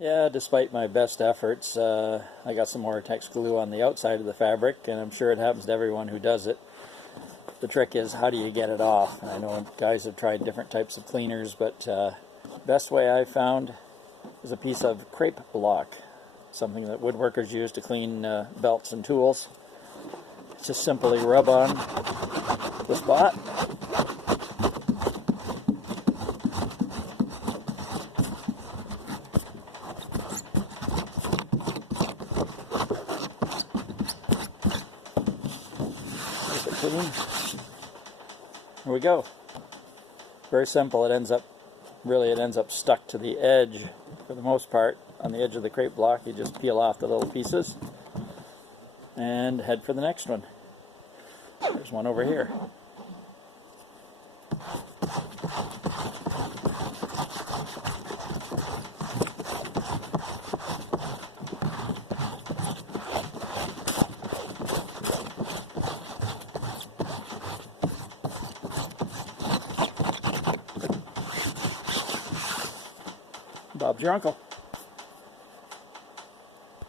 Yeah, despite my best efforts, I got some Oratex glue on the outside of the fabric, and I'm sure it happens to everyone who does it. The trick is, how do you get it off? And I know guys have tried different types of cleaners, but best way I found is a piece of crepe block, something that woodworkers use to clean belts and tools. Just simply rub on the spot. Keep it clean. There we go. Very simple. It ends up stuck to the edge for the most part. On the edge of the crepe block, you just peel off the little pieces and head for the next one. There's one over here. Bob's your uncle.